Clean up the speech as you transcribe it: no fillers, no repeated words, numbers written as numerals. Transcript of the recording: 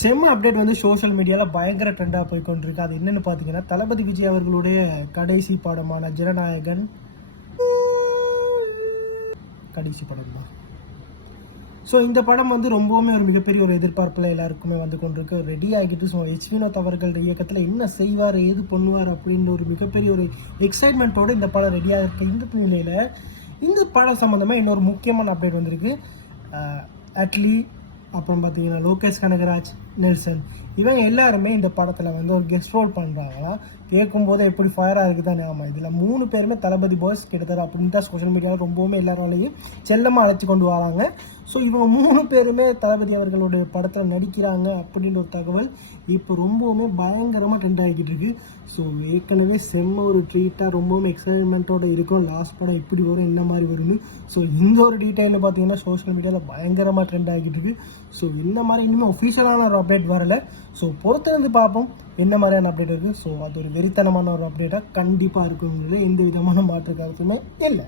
செம்ம அப்டேட் வந்து சோஷியல் மீடியாவில் பயங்கர ட்ரெண்டாக போய் கொண்டிருக்கு. அது என்னென்னு பார்த்தீங்கன்னா, தளபதி விஜய் அவர்களுடைய கடைசி படமான ஜனநாயகன் கடைசி படம் தான். ஸோ இந்த படம் வந்து ரொம்பவுமே ஒரு மிகப்பெரிய ஒரு எதிர்பார்ப்பில் எல்லாருக்குமே வந்து கொண்டிருக்கு. ரெடி ஆகிட்டு ஸோ எச் வினோத் அவர்கள் இயக்கத்தில் என்ன செய்வார் ஏது பண்ணுவார் அப்படின்ற ஒரு மிகப்பெரிய ஒரு எக்ஸைட்மெண்ட்டோடு இந்த படம் ரெடியாக இருக்க இந்த நிலையில் இந்த படம் சம்மந்தமாக இன்னொரு முக்கியமான அப்டேட் வந்திருக்கு. அட்லி, அப்புறம் பார்த்தீங்கன்னா லோகேஷ் கனகராஜ், நெல்சன், இவங்க எல்லாருமே இந்த படத்தில் வந்து ஒரு கெஸ்ட் ரோல் பண்ணுறாங்களா. கேட்கும்போது எப்படி ஃபயராக இருக்குது தானே. ஆமாம், இதில் 3 பேருமே தளபதி பாய்ஸ் கிட்டத்தட்ட அப்படின்னு தான் சோஷியல் மீடியாவில் ரொம்பவுமே எல்லாராலையும் செல்லமாக அழைச்சி கொண்டு வராங்க. ஸோ இவங்க 3 பேருமே தளபதி அவர்களுடைய படத்தில் நடிக்கிறாங்க அப்படின்ற ஒரு தகவல் இப்போ ரொம்பவுமே பயங்கரமாக ட்ரெண்ட் ஆகிக்கிட்டு இருக்கு. ஸோ ஏற்கனவே செம்ம ஒரு ட்ரீட்டாக ரொம்பவும் எக்ஸைட்மெண்ட்டோடு இருக்கும். லாஸ்ட் படம் இப்படி வரும் என்ன மாதிரி வரும்னு. ஸோ இந்த ஒரு டீட்டெயிலில் பார்த்தீங்கன்னா சோஷியல் மீடியாவில் பயங்கரமாக ட்ரெண்ட் ஆகிட்டு இருக்கு. ஸோ இந்த மாதிரி இன்னும் ஒஃபிஷியலான ஒரு அப்டேட் வரலை. ஸோ பொறுத்திருந்து பார்ப்போம் என்ன மாதிரியான அப்டேட் இருக்குது. ஸோ அது ஒரு வெறித்தனமான ஒரு அப்டேட்டாக கண்டிப்பாக இருக்குங்கிறது எந்த விதமான மாற்று கருத்துமே இல்லை.